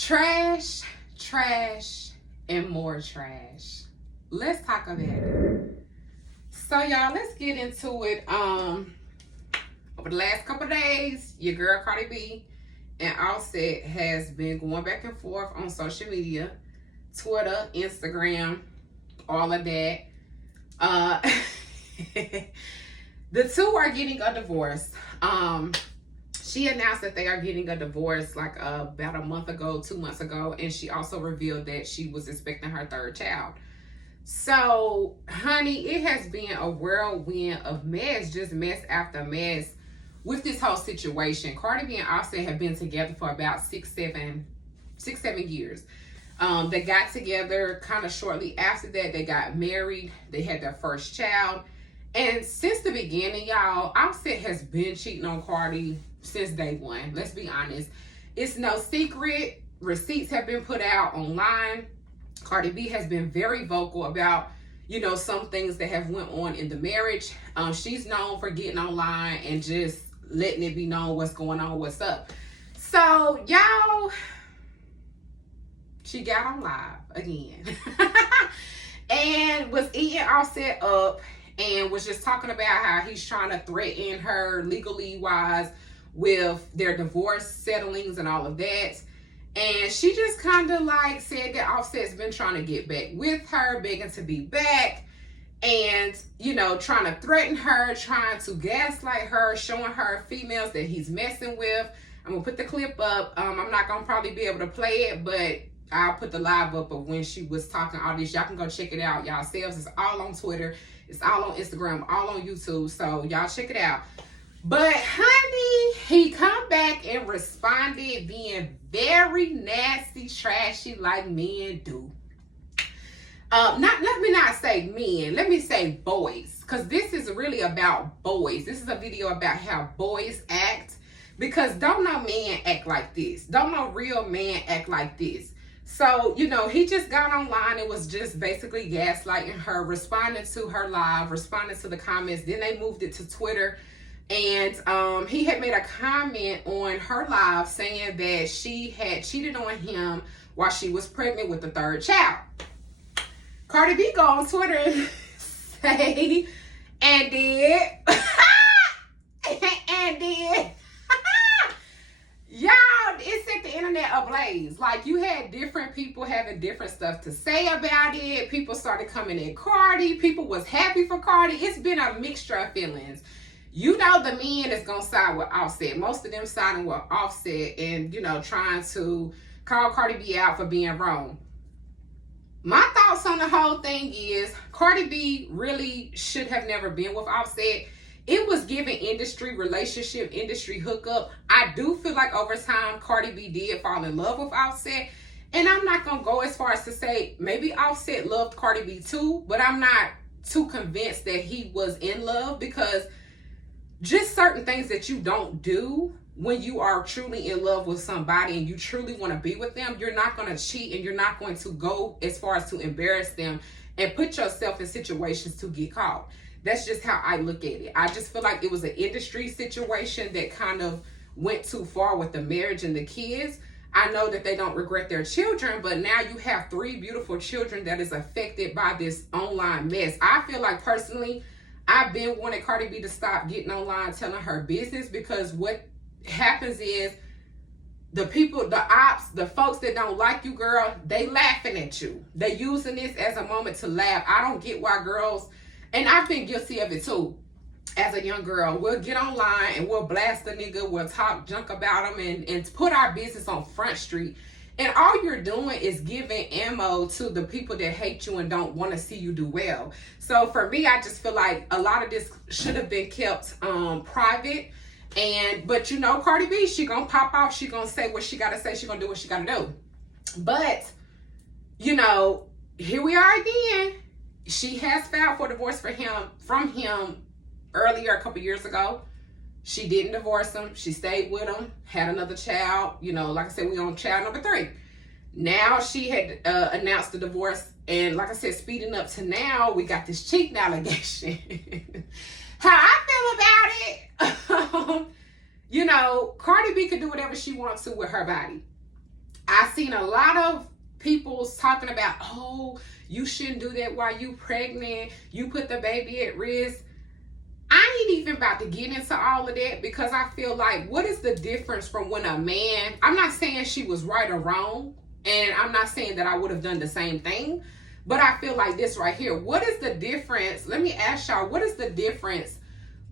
Trash, trash, and more trash. Let's talk about it. So y'all, let's get into it. Over the last couple of days, your girl Cardi B and Offset has been going back and forth on social media, Twitter, Instagram, all of that. The two are getting a divorce. She announced that they are getting a divorce like about a month ago, 2 months ago, and she also revealed that she was expecting her third child. So, honey, it has been a whirlwind of mess, just mess after mess with this whole situation. Cardi B and Offset have been together for about six, seven years. They got together kind of shortly after that. They got married. They had their first child. And since the beginning, y'all, Offset has been cheating on Cardi since day one. Let's be honest. It's no secret. Receipts have been put out online. Cardi B has been very vocal about, some things that have went on in the marriage. She's known for getting online and just letting it be known what's going on, what's up. So, y'all, she got on live again and was eating Offset up and was just talking about how he's trying to threaten her legally wise with their divorce settlings and all of that. And she just kind of like said that Offset's been trying to get back with her, begging to be back, and, trying to threaten her, trying to gaslight her, showing her females that he's messing with. I'm going to put the clip up. I'm not going to probably be able to play it, but I'll put the live up of when she was talking all this. Y'all can go check it out y'all selves. It's all on Twitter. It's all on Instagram, all on YouTube. So y'all check it out. But honey, he come back and responded being very nasty, trashy like men do. Let me not say men, let me say boys, because this is really about boys. This is a video about how boys act, because don't no man act like this. Don't no real man act like this. So, he just got online and was just basically gaslighting her, responding to her live, responding to the comments. Then they moved it to Twitter. And he had made a comment on her live saying that she had cheated on him while she was pregnant with the third child. Cardi B go on Twitter and say, and did. and did. Y'all, it set the internet ablaze. Like, you had different people having different stuff to say about it. People started coming at Cardi. People was happy for Cardi. It's been a mixture of feelings. The men is going to side with Offset. Most of them siding with Offset and, trying to call Cardi B out for being wrong. My thoughts on the whole thing is Cardi B really should have never been with Offset. It was giving industry hookup. I do feel like over time, Cardi B did fall in love with Offset. And I'm not going to go as far as to say maybe Offset loved Cardi B too, but I'm not too convinced that he was in love, because just certain things that you don't do when you are truly in love with somebody and you truly want to be with them, you're not going to cheat, and you're not going to go as far as to embarrass them and put yourself in situations to get caught. That's just how I look at it. I just feel like it was an industry situation that kind of went too far with the marriage and the kids. I know that they don't regret their children, but now you have 3 beautiful children that is affected by this online mess. I feel like personally, I've been wanting Cardi B to stop getting online telling her business, because what happens is the people, the ops, the folks that don't like you, girl, they laughing at you. They using this as a moment to laugh. I don't get why girls, and I've been guilty of it too, as a young girl, we'll get online and we'll blast a nigga, we'll talk junk about him and put our business on Front Street. And all you're doing is giving ammo to the people that hate you and don't want to see you do well. So for me, I just feel like a lot of this should have been kept private. But Cardi B, she gonna pop off. She gonna say what she gotta say. She gonna do what she gotta do. But, here we are again. She has filed for divorce from him earlier, a couple years ago. She didn't divorce him. She stayed with him, had another child. Like I said, we on child number 3. Now she had announced the divorce. And like I said, speeding up to now, we got this cheating allegation. How I feel about it, Cardi B could do whatever she wants to with her body. I seen a lot of people talking about, oh, you shouldn't do that while you pregnant. You put the baby at risk. I ain't even about to get into all of that, because I feel like, what is the difference from when a man, I'm not saying she was right or wrong, and I'm not saying that I would have done the same thing, but I feel like this right here. What is the difference? Let me ask y'all, what is the difference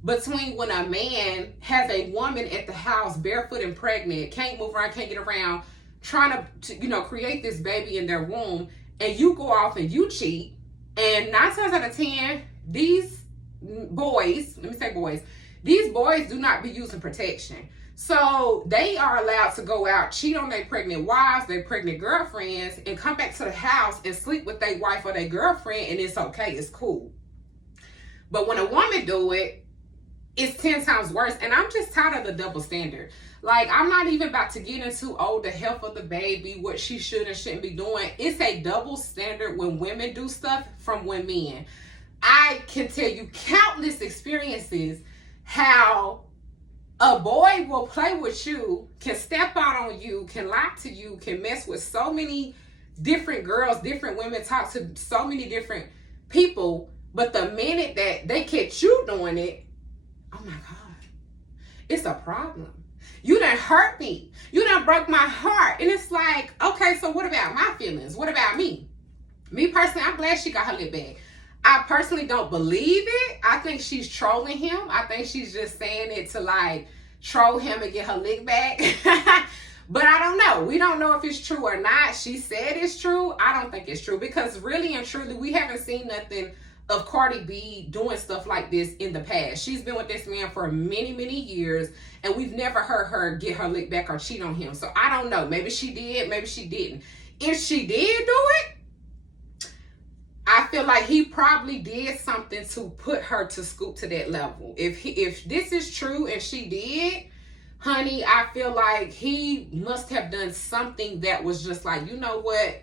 between when a man has a woman at the house barefoot and pregnant, can't move around, can't get around, trying to create this baby in their womb, and you go off and you cheat, and 9 times out of 10, these boys, let me say boys, these boys do not be using protection. So they are allowed to go out, cheat on their pregnant wives, their pregnant girlfriends, and come back to the house and sleep with their wife or their girlfriend, and it's okay, it's cool. But when a woman do it, it's 10 times worse. And I'm just tired of the double standard. Like, I'm not even about to get into, the health of the baby, what she should and shouldn't be doing. It's a double standard when women do stuff from when men. I can tell you countless experiences how a boy will play with you, can step out on you, can lie to you, can mess with so many different girls, different women, talk to so many different people. But the minute that they catch you doing it, oh my God, it's a problem. You done hurt me. You done broke my heart. And it's like, okay, so what about my feelings? What about me? Me personally, I'm glad she got her lip back. I personally don't believe it. I think she's trolling him. I think she's just saying it to like troll him and get her lick back. But I don't know. We don't know if it's true or not. She said it's true. I don't think it's true, because really and truly, we haven't seen nothing of Cardi B doing stuff like this in the past. She's been with this man for many, many years, and we've never heard her get her lick back or cheat on him. So I don't know. Maybe she did, maybe she didn't. If she did do it, I feel like he probably did something to put her to scoop to that level. If this is true and she did, honey, I feel like he must have done something that was just like, you know what?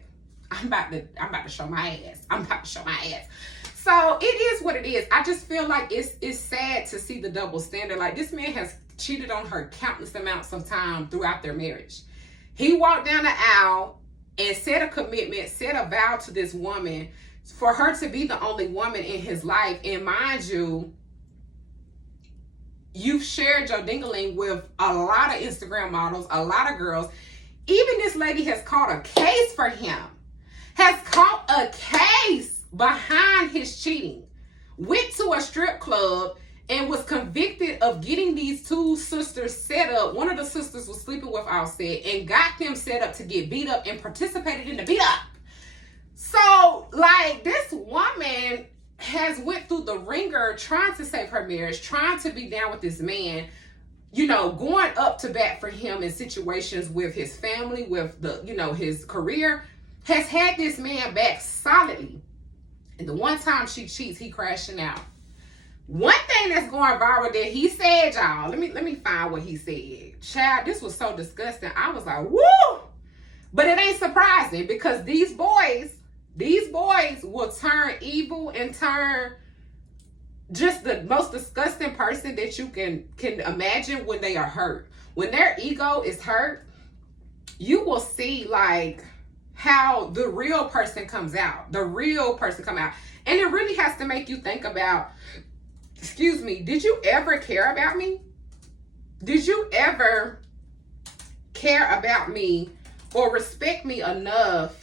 I'm about to show my ass. I'm about to show my ass. So it is what it is. I just feel like it's sad to see the double standard. Like, this man has cheated on her countless amounts of time throughout their marriage. He walked down the aisle and said a commitment, said a vow to this woman for her to be the only woman in his life. And mind you, you've shared your dingling with a lot of Instagram models, a lot of girls. Even this lady has caught a case for him. Has caught a case behind his cheating. Went to a strip club and was convicted of getting these 2 sisters set up. One of the sisters was sleeping with Offset and got them set up to get beat up and participated in the beat up. So, like, this woman has went through the ringer trying to save her marriage, trying to be down with this man, going up to bat for him in situations with his family, with his career, has had this man back solidly. And the one time she cheats, he crashing out. One thing that's going viral that he said, y'all, let me find what he said. Child, this was so disgusting. I was like, woo! But it ain't surprising, because these boys will turn evil and turn just the most disgusting person that you can imagine when they are hurt. When their ego is hurt, you will see like how the real person comes out. The real person come out. And it really has to make you think about, excuse me, did you ever care about me? Did you ever care about me or respect me enough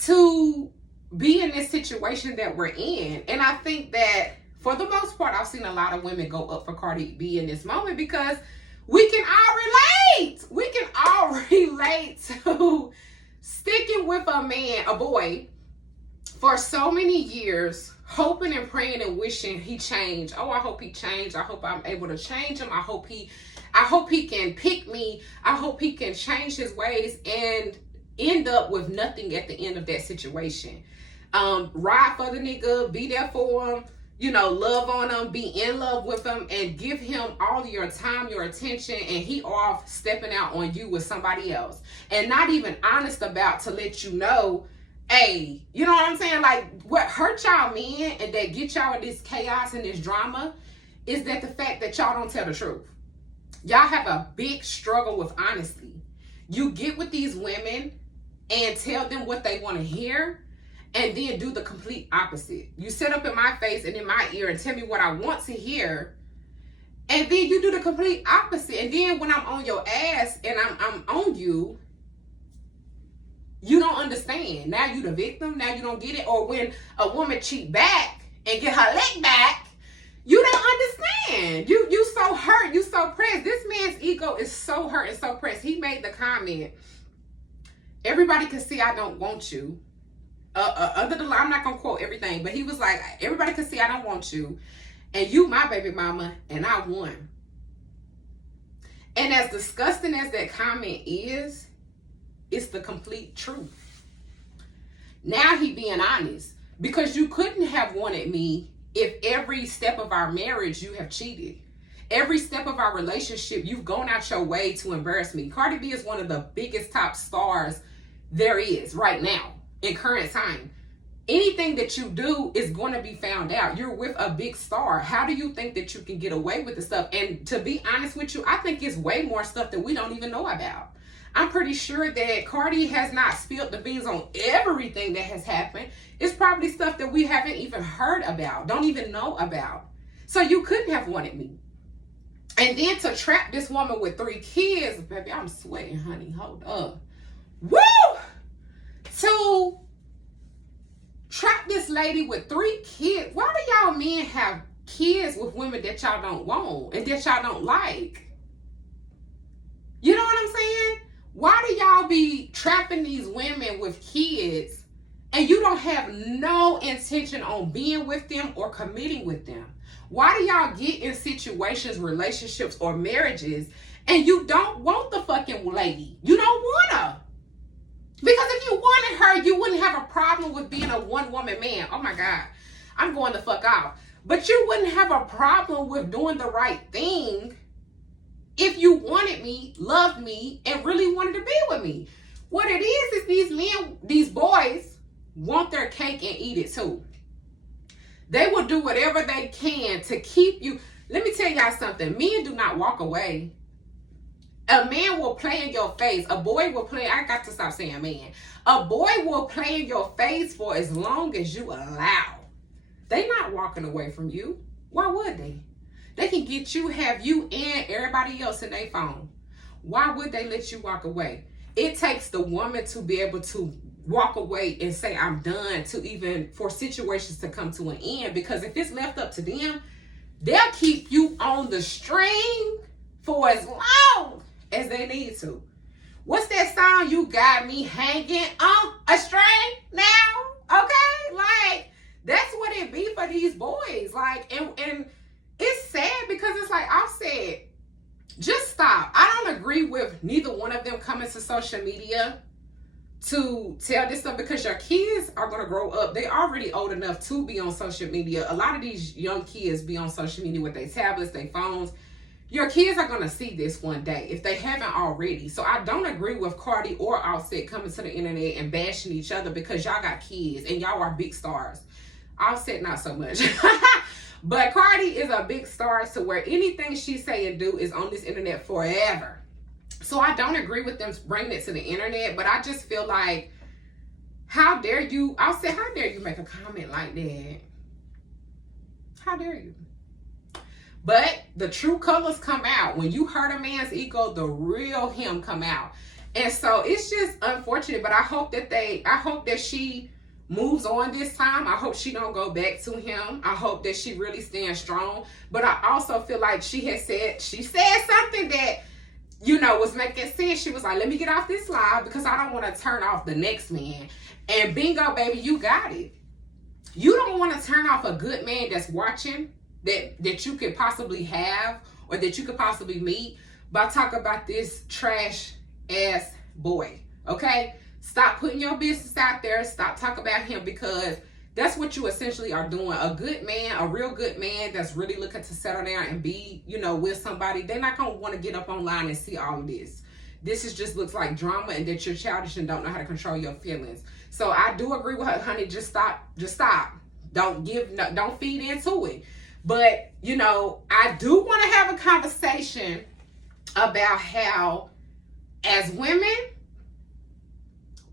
to be in this situation that we're in? And I think that for the most part, I've seen a lot of women go up for Cardi B in this moment, because we can all relate. We can all relate to sticking with a man, a boy, for so many years, hoping and praying and wishing he changed. Oh, I hope he changed. I hope I'm able to change him. I hope he can pick me. I hope he can change his ways, and end up with nothing at the end of that situation. Ride for the nigga, be there for him, love on him, be in love with him, and give him all your time, your attention, and he off stepping out on you with somebody else. And not even honest about to let you know, hey, you know what I'm saying? Like, what hurt y'all men and that get y'all in this chaos and this drama is that the fact that y'all don't tell the truth. Y'all have a big struggle with honesty. You get with these women and tell them what they want to hear, and then do the complete opposite. You sit up in my face and in my ear and tell me what I want to hear, and then you do the complete opposite. And then when I'm on your ass and I'm on you, you don't understand. Now you the victim. Now you don't get it. Or when a woman cheat back and get her leg back, you don't understand. You so hurt. You so pressed. This man's ego is so hurt and so pressed. He made the comment, everybody can see I don't want you. Under the line, I'm not going to quote everything, but he was like, everybody can see I don't want you. And you my baby mama, and I won. And as disgusting as that comment is, it's the complete truth. Now he being honest. Because you couldn't have wanted me if every step of our marriage you have cheated. Every step of our relationship, you've gone out your way to embarrass me. Cardi B is one of the biggest top stars there is right now in current time. Anything that you do is going to be found out. You're with a big star. How do you think that you can get away with this stuff? And to be honest with you, I think it's way more stuff that we don't even know about. I'm pretty sure that Cardi has not spilled the beans on everything that has happened. It's probably stuff that we haven't even heard about, don't even know about. So you couldn't have wanted me. And then to trap this woman with 3 kids, baby, I'm sweating, honey. Hold up. Woo! To trap this lady with 3 kids. Why do y'all men have kids with women that y'all don't want and that y'all don't like? You know what I'm saying? Why do y'all be trapping these women with kids and you don't have no intention on being with them or committing with them? Why do y'all get in situations, relationships, or marriages and you don't want the fucking lady? You don't want her. Because if you wanted her, you wouldn't have a problem with being a one-woman man. Oh my God, I'm going the fuck off. But you wouldn't have a problem with doing the right thing if you wanted me, loved me, and really wanted to be with me. What it is these men, these boys, want their cake and eat it too. They will do whatever they can to keep you. Let me tell y'all something. Men do not walk away. A man will play in your face. A boy will play. I got to stop saying man. A boy will play in your face for as long as you allow. They not walking away from you. Why would they? They can get you, have you, and everybody else in their phone. Why would they let you walk away? It takes the woman to be able to walk away and say, I'm done, to even for situations to come to an end. Because if it's left up to them, they'll keep you on the string for as long as they need to. What's that song? You got me hanging on a string now. Okay? Like, that's what it be for these boys. Like, and it's sad because it's like Offset, just stop. I don't agree with neither one of them coming to social media to tell this stuff because your kids are going to grow up. They already old enough to be on social media. A lot of these young kids be on social media with their tablets, their phones. Your kids are going to see this one day if they haven't already. So I don't agree with Cardi or Offset coming to the internet and bashing each other because y'all got kids and y'all are big stars. Offset, not so much. But Cardi is a big star to where anything she say and do is on this internet forever. So I don't agree with them bringing it to the internet, but I just feel like, how dare you, Offset, how dare you make a comment like that? How dare you? But the true colors come out. When you hurt a man's ego, the real him come out. And so it's just unfortunate, but I hope that she moves on this time. I hope she don't go back to him. I hope that she really stands strong. But I also feel like she said something that, you know, was making sense. She was like, let me get off this live because I don't want to turn off the next man. And bingo, baby, you got it. You don't want to turn off a good man that's watching, that you could possibly have or that you could possibly meet by talking about this trash ass boy. Okay? Stop putting your business out there. Stop talking about him because that's what you essentially are doing. A good man, a real good man that's really looking to settle down and be, you know, with somebody, they're not going to want to get up online and see all of this. This is just looks like drama and that you're childish and don't know how to control your feelings. So I do agree with her, honey. Just stop. Just stop. Don't feed into it. But, you know, I do want to have a conversation about how As women,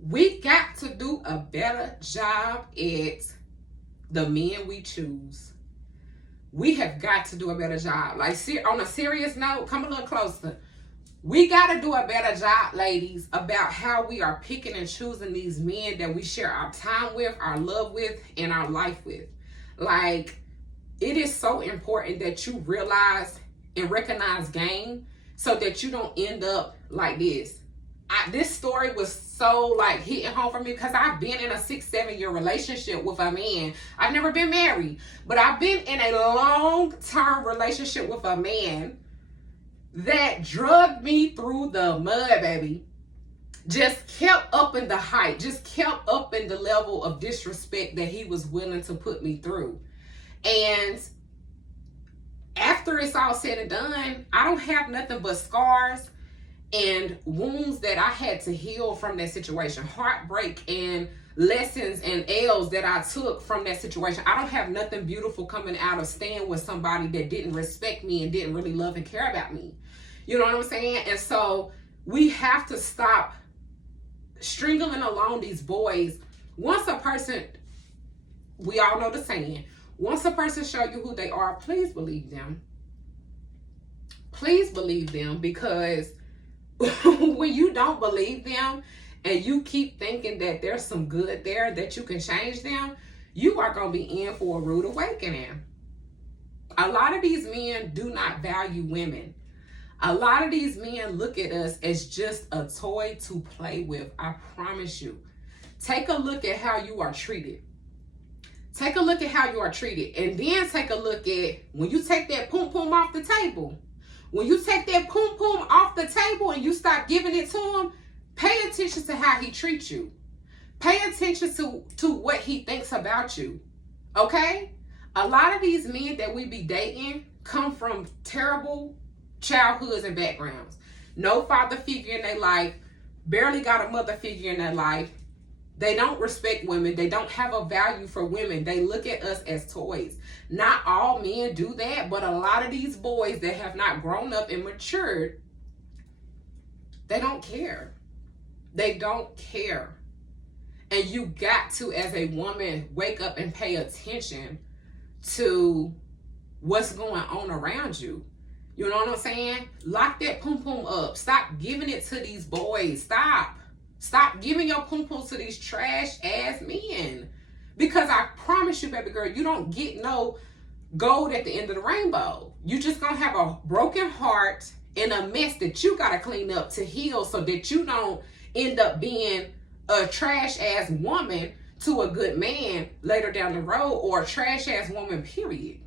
we got to do a better job at the men we choose. We have got to do a better job. Like, on a serious note, come a little closer. We got to do a better job, ladies, about how we are picking and choosing these men that we share our time with, our love with, and our life with. Like, it is so important that you realize and recognize game so that you don't end up like this. This story was so like hitting home for me because I've been in a 6-7 year relationship with a man. I've never been married, but I've been in a long-term relationship with a man that drugged me through the mud, baby. Just kept up in the height, just kept up in the level of disrespect that he was willing to put me through. And after it's all said and done, I don't have nothing but scars and wounds that I had to heal from that situation, heartbreak and lessons and L's that I took from that situation. I don't have nothing beautiful coming out of staying with somebody that didn't respect me and didn't really love and care about me. You know what I'm saying? And so we have to stop stringing along these boys. Once a person, we all know the saying, once a person show you who they are, please believe them. Please believe them, because when you don't believe them and you keep thinking that there's some good there, that you can change them, you are going to be in for a rude awakening. A lot of these men do not value women. A lot of these men look at us as just a toy to play with. I promise you. Take a look at how you are treated. Take a look at how you are treated. And then take a look at when you take that poom poom off the table. When you take that poom poom off the table and you stop giving it to him, pay attention to how he treats you. Pay attention to what he thinks about you. Okay? A lot of these men that we be dating come from terrible childhoods and backgrounds. No father figure in their life. Barely got a mother figure in their life. They don't respect women. They don't have a value for women. They look at us as toys. Not all men do that, but a lot of these boys that have not grown up and matured, they don't care. They don't care. And you got to, as a woman, wake up and pay attention to what's going on around you. You know what I'm saying? Lock that pum pum up. Stop giving it to these boys. Stop giving your pum pum to these trash ass men. Because I promise you, baby girl, you don't get no gold at the end of the rainbow. You just gonna have a broken heart and a mess that you gotta clean up to heal, so that you don't end up being a trash ass woman to a good man later down the road, or a trash ass woman, period.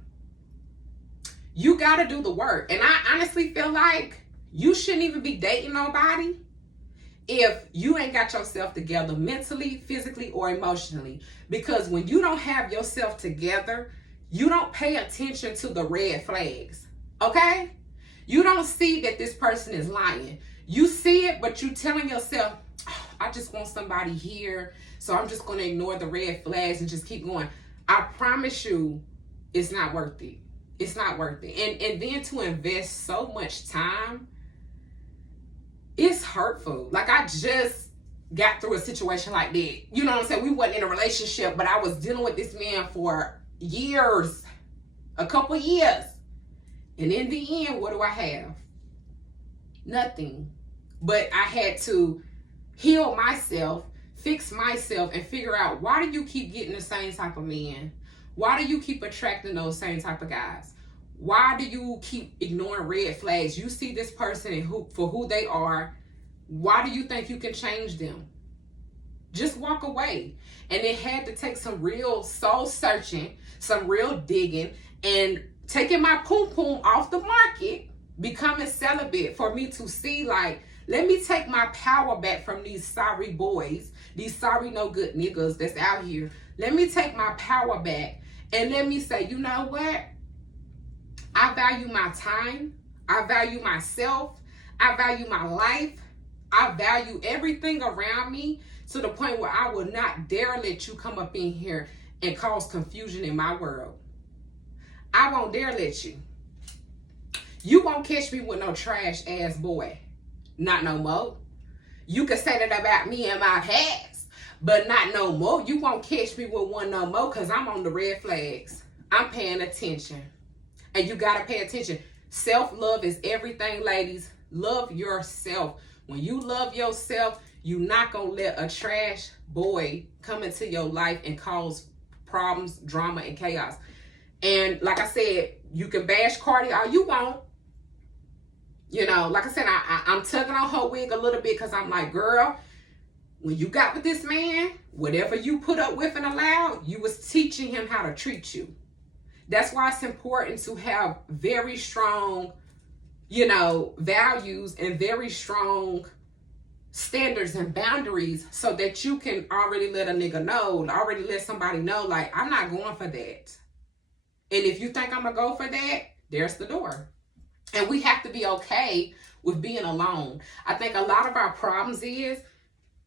You got to do the work. And I honestly feel like you shouldn't even be dating nobody if you ain't got yourself together mentally, physically, or emotionally. Because when you don't have yourself together, you don't pay attention to the red flags. Okay? You don't see that this person is lying. You see it, but you telling yourself, oh, I just want somebody here, so I'm just going to ignore the red flags and just keep going. I promise you, it's not worth it. It's not worth it. And then to invest so much time, it's hurtful. Like, I just got through a situation like that. You know what I'm saying? We wasn't in a relationship, but I was dealing with this man for years, a couple years. And in the end, what do I have? Nothing. But I had to heal myself, fix myself, and figure out, why do you keep getting the same type of men? Why do you keep attracting those same type of guys? Why do you keep ignoring red flags? You see this person and for who they are. Why do you think you can change them? Just walk away. And it had to take some real soul searching, some real digging, and taking my poom poom off the market, becoming celibate, for me to see, like, let me take my power back from these sorry boys, these sorry no good niggas that's out here. Let me take my power back. And let me say, you know what? I value my time. I value myself. I value my life. I value everything around me, to the point where I will not dare let you come up in here and cause confusion in my world. I won't dare let you. You won't catch me with no trash ass boy. Not no more. You can say that about me in my past, but not no more. You won't catch me with one no more because I'm on the red flags. I'm paying attention. And you got to pay attention. Self-love is everything, ladies. Love yourself. When you love yourself, you're not going to let a trash boy come into your life and cause problems, drama, and chaos. And like I said, you can bash Cardi all you want. You know, like I said, I'm tugging on her wig a little bit because I'm like, girl, when you got with this man, whatever you put up with and allowed, you was teaching him how to treat you. That's why it's important to have very strong, you know, values and very strong standards and boundaries so that you can already let a nigga know, already let somebody know, like, I'm not going for that. And if you think I'm going to go for that, there's the door. And we have to be okay with being alone. I think a lot of our problems is,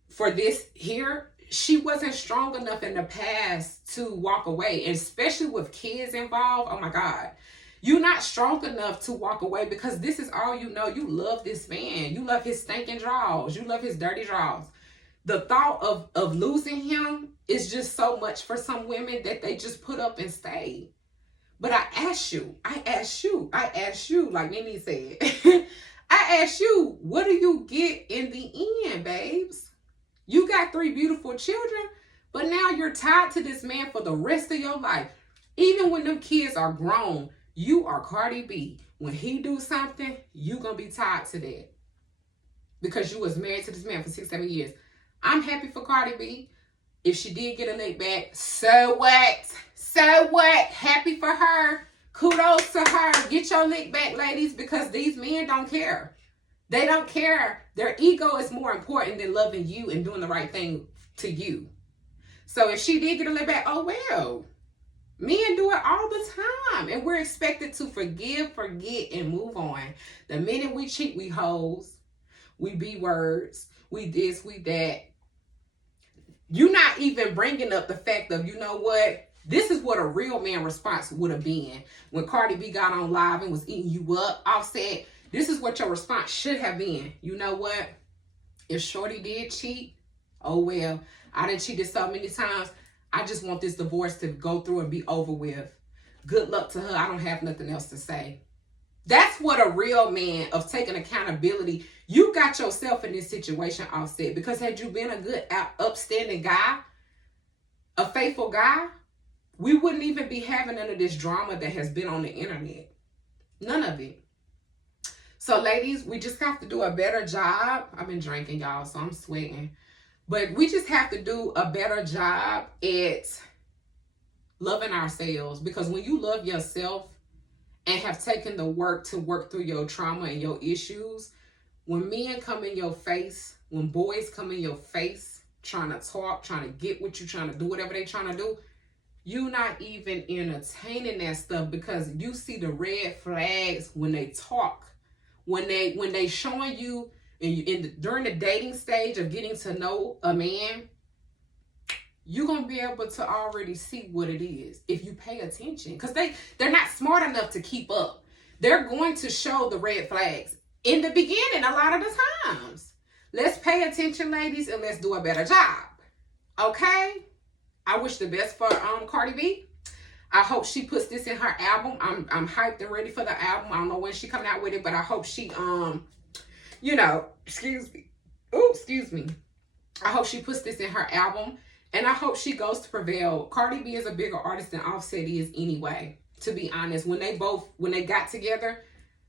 for this here, she wasn't strong enough in the past to walk away, and especially with kids involved. Oh my God. You're not strong enough to walk away because this is all you know. You love this man. You love his stinking drawers. You love his dirty drawers. The thought of losing him is just so much for some women that they just put up and stay. But I ask you, like Nene said, I ask you, what do you get in the end, babes? You got 3 beautiful children, but now you're tied to this man for the rest of your life. Even when them kids are grown, you are Cardi B. When he do something, you gonna be tied to that. Because you was married to this man for 6-7 years. I'm happy for Cardi B. If she did get a lick back, so what? So what? Happy for her. Kudos to her. Get your lick back, ladies, because these men don't care. They don't care. Their ego is more important than loving you and doing the right thing to you. So if she did get a lick back, oh well. Men do it all the time. And we're expected to forgive, forget, and move on. The minute we cheat, we hoes. We be words. We this, we that. You're not even bringing up the fact of, you know what? This is what a real man response would have been. When Cardi B got on live and was eating you up, Offset, this is what your response should have been. You know what? If Shorty did cheat, oh well. I done cheated so many times. I just want this divorce to go through and be over with. Good luck to her. I don't have nothing else to say. That's what a real man of taking accountability. You got yourself in this situation, Offset, because had you been a good, upstanding guy, a faithful guy, we wouldn't even be having none of this drama that has been on the internet. None of it. So, ladies, we just have to do a better job. I've been drinking, y'all, so I'm sweating. But we just have to do a better job at loving ourselves. Because when you love yourself and have taken the work to work through your trauma and your issues, when men come in your face, when boys come in your face, trying to talk, trying to get what you're trying to do, whatever they're trying to do, you're not even entertaining that stuff because you see the red flags when they talk. When they showing you during the dating stage of getting to know a man, you're going to be able to already see what it is if you pay attention. Because they're not smart enough to keep up. They're going to show the red flags in the beginning a lot of the times. Let's pay attention, ladies, and let's do a better job. Okay? I wish the best for Cardi B. I hope she puts this in her album. I'm hyped and ready for the album. I don't know when she coming out with it, but I hope she excuse me. I hope she puts this in her album, and I hope she goes to prevail. Cardi B is a bigger artist than Offset is anyway, to be honest. When they got together,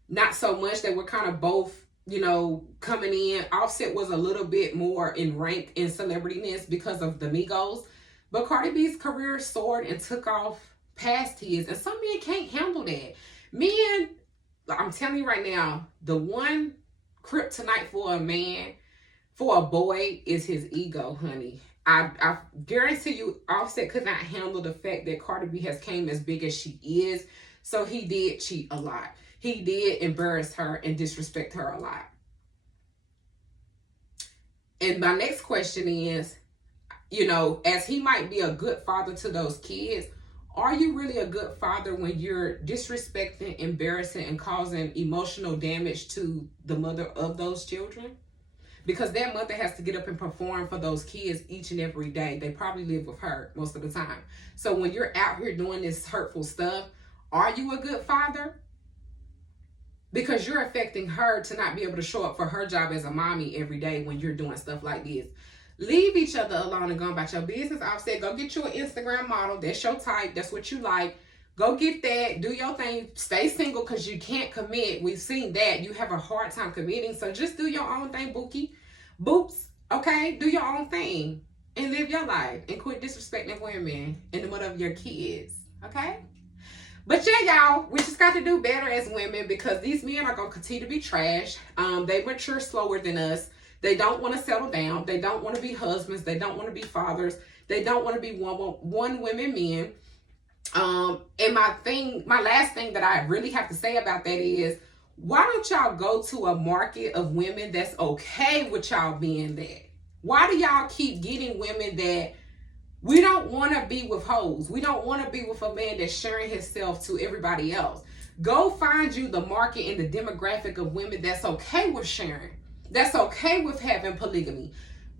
not so much. They were kind of both, coming in. Offset was a little bit more in rank in celebrityness because of the Migos. But Cardi B's career soared and took off past his, and some men can't handle that. Men, I'm telling you right now, the one kryptonite for a man, for a boy, is his ego, honey. I guarantee you, Offset could not handle the fact that Cardi B has came as big as she is, so he did cheat a lot. He did embarrass her and disrespect her a lot. And my next question is, as he might be a good father to those kids, are you really a good father when you're disrespecting, embarrassing, and causing emotional damage to the mother of those children? because that mother has to get up and perform for those kids each and every day. They probably live with her most of the time. So when you're out here doing this hurtful stuff, are you a good father? Because you're affecting her to not be able to show up for her job as a mommy every day when you're doing stuff like this. Leave each other alone and go about your business. Offset, go get you an Instagram model. That's your type. That's what you like. Go get that. Do your thing. Stay single because you can't commit. We've seen that. You have a hard time committing. So just do your own thing, Bookie. Boops. Okay? Do your own thing. And live your life. And quit disrespecting women in the mother of your kids. Okay? But yeah, y'all, we just got to do better as women because these men are going to continue to be trash. They mature slower than us. They don't want to settle down. They don't want to be husbands. They don't want to be fathers. They don't want to be one women men. And my last thing that I really have to say about that is, why don't y'all go to a market of women that's okay with y'all being that? Why do y'all keep getting women that we don't want to be with hoes? We don't want to be with a man that's sharing himself to everybody else. Go find you the market and the demographic of women that's okay with sharing. That's okay with having polygamy.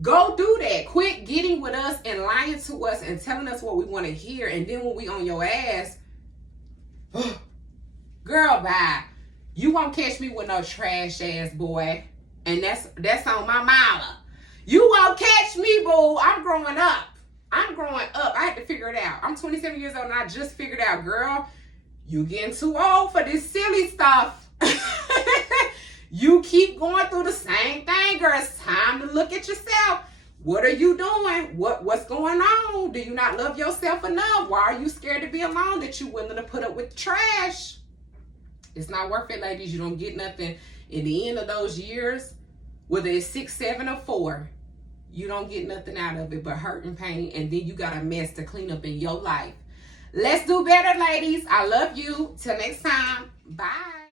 Go do that. Quit getting with us and lying to us and telling us what we want to hear. And then when we on your ass, girl, bye. You won't catch me with no trash ass boy. And that's on my mama. You won't catch me, boo. I'm growing up. I had to figure it out. I'm 27 years old and I just figured out, girl, you getting too old for this silly stuff. You keep going through the same thing, girl. It's time to look at yourself. What are you doing? What's going on? Do you not love yourself enough? Why are you scared to be alone that you're willing to put up with trash? It's not worth it, ladies. You don't get nothing in the end of those years, whether it's 6, 7, or 4. You don't get nothing out of it but hurt and pain, and then you got a mess to clean up in your life. Let's do better, ladies. I love you. Till next time. Bye.